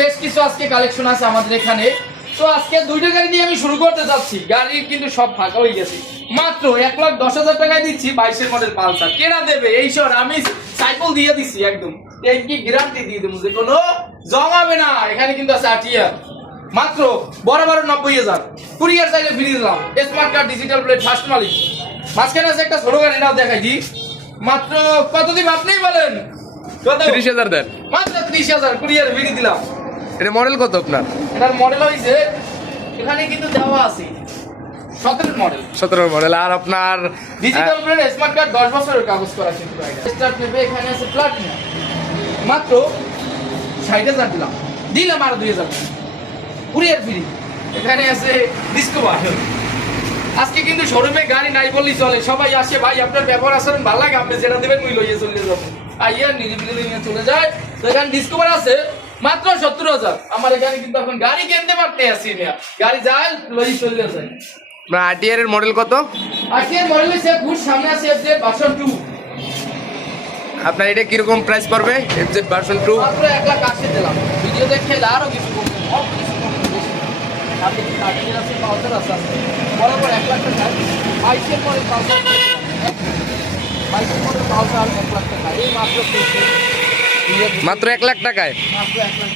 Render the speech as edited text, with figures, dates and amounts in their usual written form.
বেশ কিছু আজকে কালেকশন আছে আমাদের এখানে। তো আজকে দুইটা গাড়ি দিয়ে আমি শুরু করতে যাচ্ছি। গাড়ি কিন্তু সব ফাঁকা হয়ে গেছে। মাত্র 1,10,000 টাকায় দিচ্ছি 22-এর মডেল পালসার। কেনা দেবে এই শহর? আমি সাইকেল দিয়ে দিচ্ছি একদম। এই কি গ্যারান্টি দিয়ে দেবো যে কোনো জমাবে না। এখানে কিন্তু আছে আটিয়া মাত্র বরাবর 90,000। কুরিয়ার চাইলে ফ্রি দিলাম। Smart card digital plate first মালিক। মাঝখানে আছে একটা ছোট গাড়ি, নাও দেখাই দি। মাত্র কত দিন আপনিই বলেন? 30,000 দেন। মাত্র 30,000 কুরিয়ার ফ্রি দিলাম। এটা মডেল কত আপনার? এটার মডেল হইছে এখানে কিন্তু দেওয়া আছে 17 মডেল। 17 মডেল। আর আপনার ডিজিটাল প্লেট স্মার্ট কার্ড 10 বছরের কাগজ করা কিন্তু এটা। স্টার্ট নেবে এখানে আছে প্লাটিনা। মাত্র 60,000 দিলাম। দিলাম আর 2,000 কুরিয়ার ফ্রি। এখানে আছে ডিসকভার। আজকে কিন্তু শোরুমে গাড়ি নাই বললেই চলে। সবাই আসে, ভাই আপনার ব্যবহার আচরণ ভালো লাগে, আপনি যেটা দেবেন মুই লইয়ে চলে যাবো। আইয়া নিরিবিলি নিয়ে চলে যায়। তো এখানে ডিসকভার আছে মাত্র 70,000। আমার এখানে কিন্তু এখন গাড়ি কিনতে পারতে আসি না, গাড়ি যায় লই চলে যায়। আপনার আরটিআর এর মডেল কত? আজকে মডেল হচ্ছে গুড, সামনে আছে এফজেড ভার্সন 2। আপনার এটা কিরকম প্রাইস পড়বে? এফজেড ভার্সন 2 মাত্র 1,80,000 দিলাম। ভিডিও দেখে আরো কিছু কম, অল্প কিছু কম বেশি না। আপনি কি কাটিয়ে আছে পাউডার আছে বরাবর 1,00,000 টাকা। 22-এর মডেল পাউডার, 22-এর মডেল পাউডার 1,00,000 টাকা। এই মাত্র মাত্র 1 লাখ টাকায়। মাত্র 1,00,000।